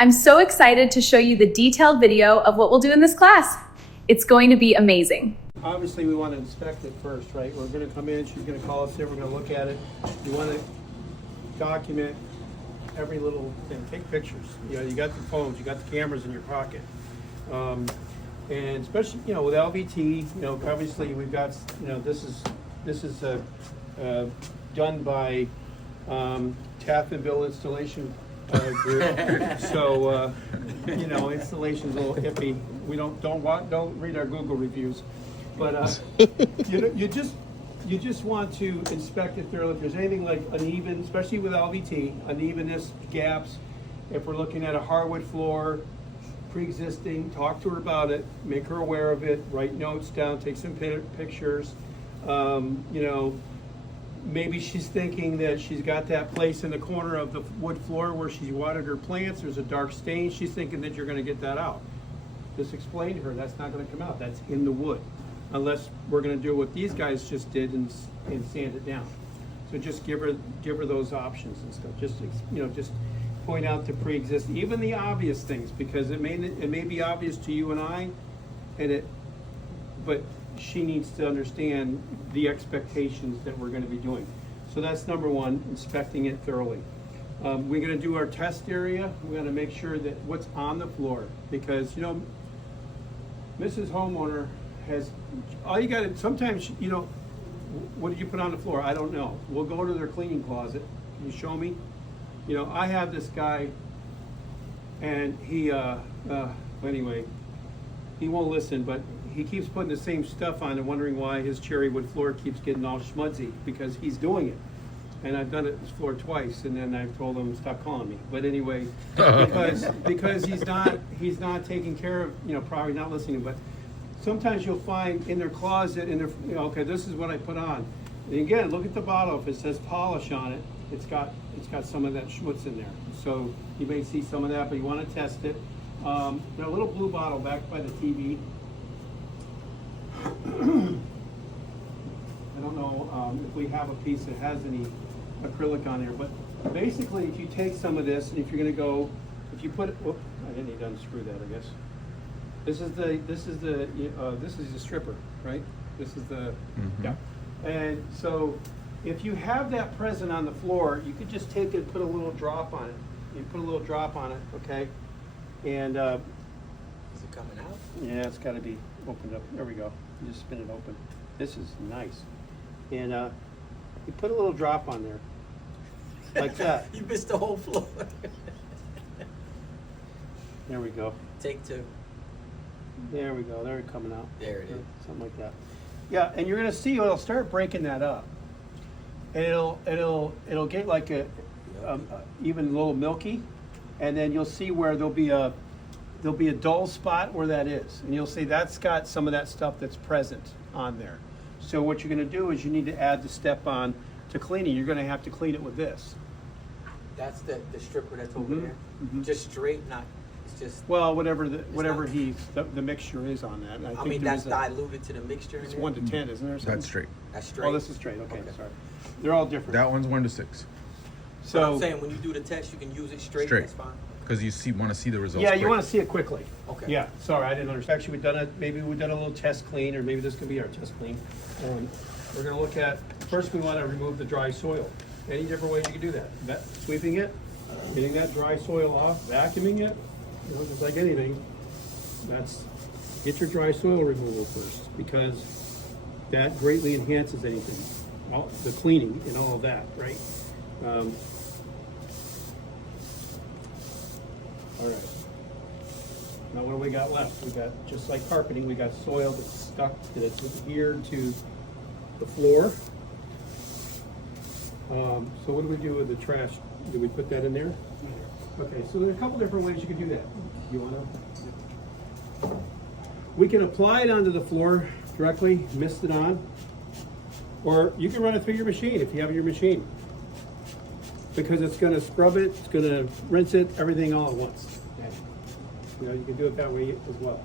I'm so excited to show you the detailed video of what we'll do in this class. It's going to be amazing. Obviously, we want to inspect it first, right? We're going to come in, she's going to call us in, we're going to look at it. You want to document every little thing, take pictures. You know, you got the phones, you got the cameras in your pocket. And especially, you know, with LVT, you know, obviously we've got, you know, this is done by Tap and Bill Installation Group. So, you know, installation's a little iffy. We don't read our Google reviews, but you know, you just want to inspect it thoroughly. If there's anything like uneven, especially with LVT, unevenness, gaps. If we're looking at a hardwood floor, pre-existing, talk to her about it, make her aware of it, write notes down, take some pictures. You know, maybe she's thinking that she's got that place in the corner of the wood floor where she watered her plants, there's a dark stain, she's thinking that you're gonna get that out. Just explain to her that's not gonna come out, that's in the wood. Unless we're gonna do what these guys just did and sand it down. So just give her those options and stuff. Just, you know, just point out the pre-existing, even the obvious things, because it may be obvious to you and I, but she needs to understand the expectations that we're going to be doing. So that's number one, inspecting it thoroughly. We're going to do our test area. We're going to make sure that what's on the floor, because, you know, Mrs. Homeowner has, all you got to, sometimes, you know, what did you put on the floor? I don't know. We'll go to their cleaning closet. Can you show me? You know, I have this guy, and he, anyway, he won't listen, but he keeps putting the same stuff on and wondering why his cherry wood floor keeps getting all schmudzy, because he's doing it. And I've done it this floor twice, and then I've told him, stop calling me. But anyway, because he's not taking care of, you know, probably not listening, but sometimes you'll find in their closet, you know, okay, this is what I put on. And again, look at the bottle. If it says polish on it, it's got some of that schmutz in there. So you may see some of that, but you want to test it. Got a little blue bottle back by the TV. I don't know if we have a piece that has any acrylic on there, but basically if you take some of this, and if you're going to go, if you put it, whoop, I didn't need to unscrew that, I guess. This is the stripper, right? This is the, yeah. And so if you have that present on the floor, you could just take it and put a little drop on it. You put a little drop on it, okay? And is it coming out? Yeah, it's got to be opened up. There we go. You just spin it open. This is nice. And you put a little drop on there, like that. You missed the whole floor. There we go. Take two. There we go. They're coming out. There it is. Something like that. Yeah, and you're gonna see it'll start breaking that up. And it'll get like a even a little milky, and then you'll see where there'll be a dull spot where that is, and you'll see that's got some of that stuff that's present on there. So what you're going to do is you need to add the step on to cleaning. You're going to have to clean it with this. That's the stripper that's over there. Just straight, not. It's just. Well, whatever the mixture is on that. I mean that's diluted to the mixture. It's 1 to 10, isn't there? That's straight. That's straight. Oh, this is straight. Okay, sorry. They're all different. That one's 1 to 6. So I'm saying when you do the test, you can use it straight. That's fine. Because you want to see the results. Yeah, you want to see it quickly. Okay. Yeah, sorry, I didn't understand. Actually, maybe we've done a little test clean, or maybe this could be our test clean. We're going to look at, first we want to remove the dry soil. Any different ways you can do that? Sweeping it, getting that dry soil off, vacuuming it, you know, just like anything. Get your dry soil removal first, because that greatly enhances anything, the cleaning and all of that, right? All right. Now what do we got left? We got, just like carpeting, we got soil that's stuck, that's adhered to the floor. So what do we do with the trash? Do we put that in there? Okay, so there's a couple different ways you can do that. You wanna? We can apply it onto the floor directly, mist it on, or you can run it through your machine if you have your machine. Because it's going to scrub it, it's going to rinse it, everything all at once. You know, you can do it that way as well.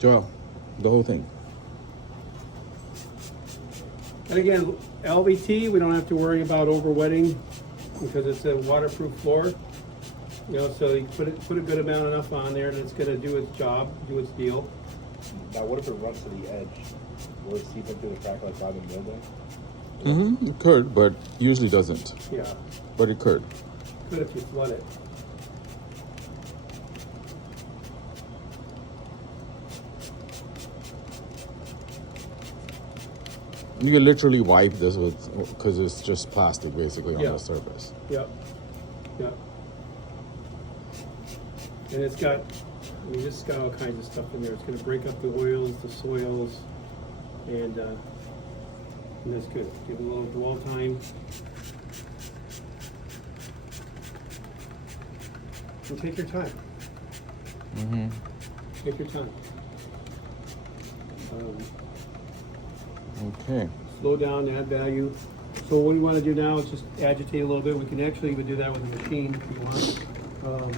Joel, the whole thing. And again, LVT, we don't have to worry about overwetting because it's a waterproof floor. You know, so you put a good amount enough on there that's gonna do its job, do its deal. Now, what if it runs to the edge? Will it seep into the crack like I've been building? Mm-hmm. It could, but usually doesn't. Yeah, But it could. good if you flood it. You can literally wipe this with, because it's just plastic basically on Yeah. the surface. Yep, yep. And it's got, I mean, this has got all kinds of stuff in there. It's gonna break up the oils, the soils, and that's good. Give it a little dwell time. And take your time. Mm-hmm. Take your time. Okay. Slow down, add value. So what we want to do now is just agitate a little bit. We can actually even do that with a machine if you want.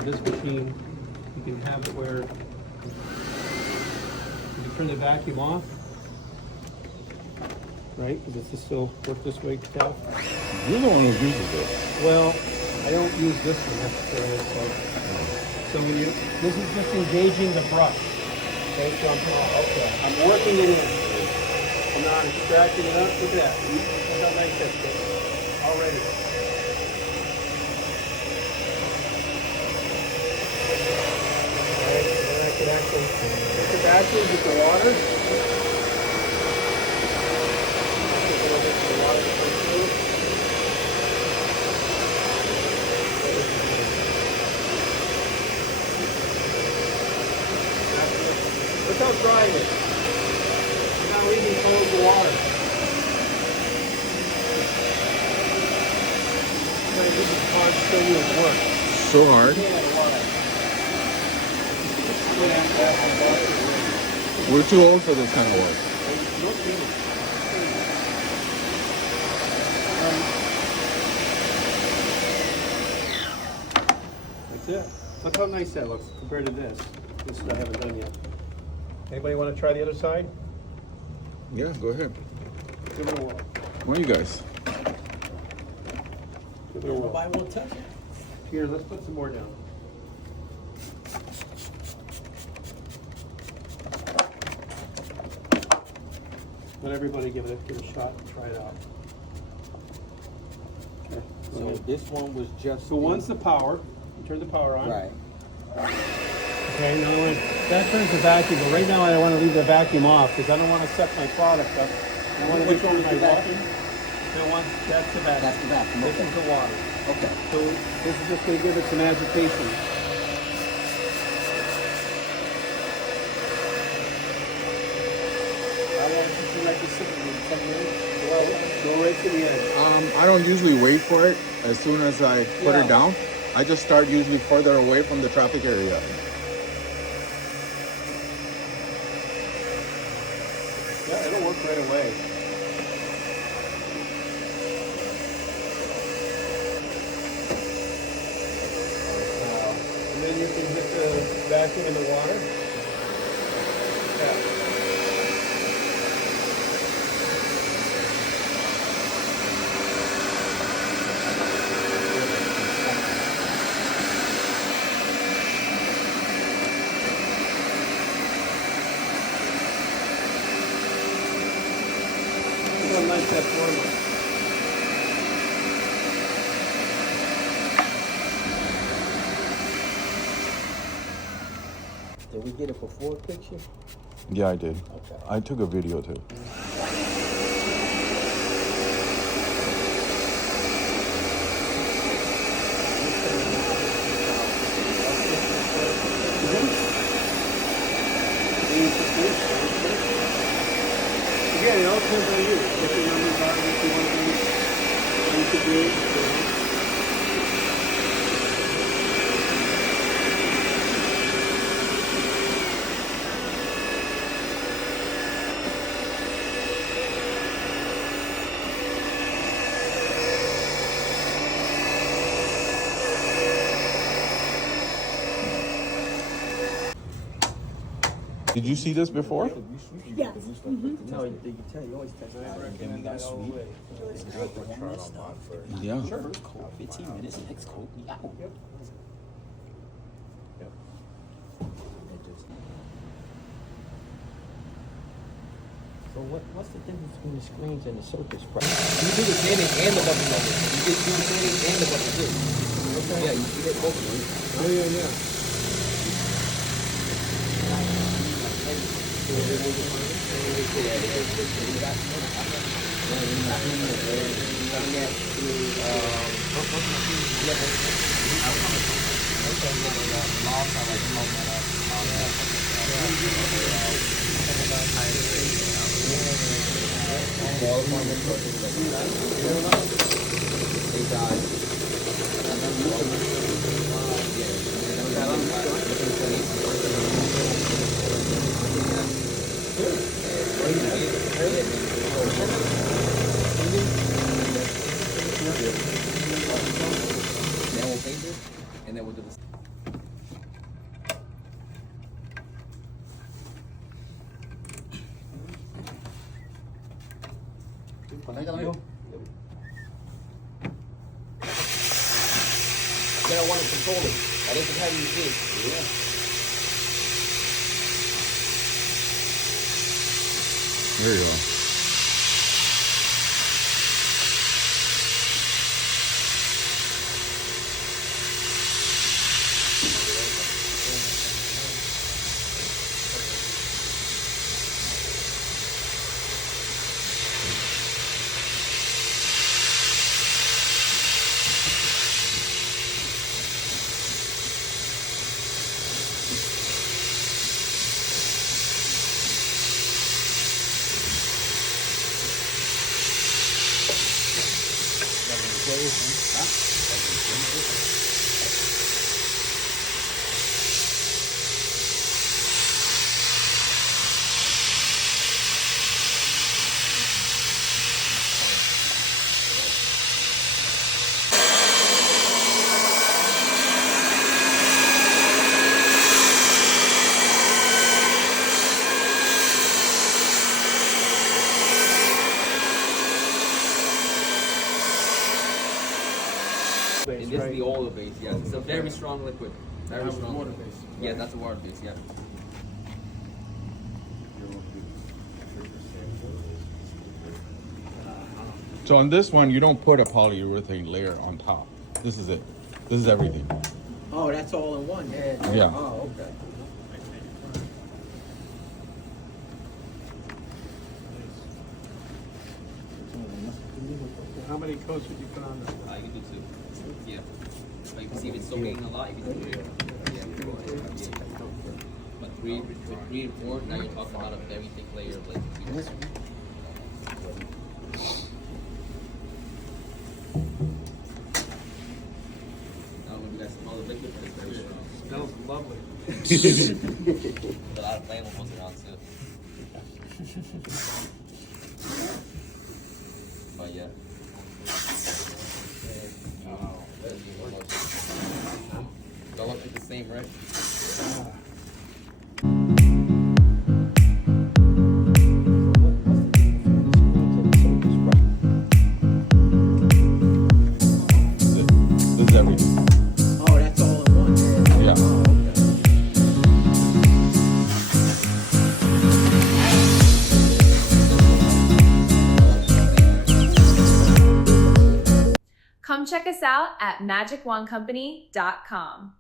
This machine, you can have it where you can turn the vacuum off, right? Does this still work this way, Cal? You're the one who uses this. Well, I don't use this one necessarily. So when you, this is just engaging the brush. Okay, so I'm working it in. I'm not extracting it up. Look at that. Look how nice that's getting already. Alright, and then I can actually put the vacuum with the water. Take a little bit of the water to come through. Look how dry it is. Now we can close the water. This is hard to show you at work. So hard. We're too old for this kind of work. That's it. Look how nice that looks compared to this. This I haven't done yet. Anybody want to try the other side? Yeah, go ahead. Give it a whirl. One of you guys. Give it a whirl. Nobody will touch it. Here, let's put some more down. Let everybody give it a shot and try it out. Okay. So this one was just. So one's the power. You turn the power on. Right. Okay, now that turns the vacuum, but right now I want to leave the vacuum off because I don't want to set my product up. I want to Which one is the vacuum? The one, that's the vacuum. That's the vacuum, This okay. is the water. Okay. So this is just going to give it some agitation. How long did you like to sit in 10 minutes? Go right to the end. I don't usually wait for it. As soon as I put it down, I just start usually further away from the traffic area. Yeah, it'll work right away. And then you can hit the vacuum in the water. Yeah. Look how nice that form looks. Did we get it before picture? Yeah, I did. Okay. I took a video too. Again, it all depends on you. What your numbers are, what you want to do, what you could do, you know. Did you see this before? Yes. No, you tell you always touch it. I recommend that all the way. Yeah. Sure. 15 minutes, next coat, we out. So what's the difference between the screens and the surface price? You do the cleaning and the bucket numbers. You do the cleaning and the bucket too. Okay. Yeah, you get both of them. Yeah. Then we'll paint it, and then we'll do this. You're gonna want to control it. That is how you see. Yeah. There you go. And this is the oil base, yeah. It's a very strong liquid. Very strong. Water base. Yeah, that's a water base, yeah. So on this one, you don't put a polyurethane layer on top. This is it. This is everything. Oh, that's all in one. Yeah. Oh, okay. How many coats would you put on this? You can do two. Yeah. But you can see if it's soaking a lot, you can do three. Yeah. But three and four, now you're talking about a very thick layer of like. Now maybe that's smell the liquid, but it's very strong. Smells lovely. A lot of flammable around too. But yeah. Don't look like the same, right? This is everything. Oh, that's all in one. Yeah. Come check us out at magiconecompany.com.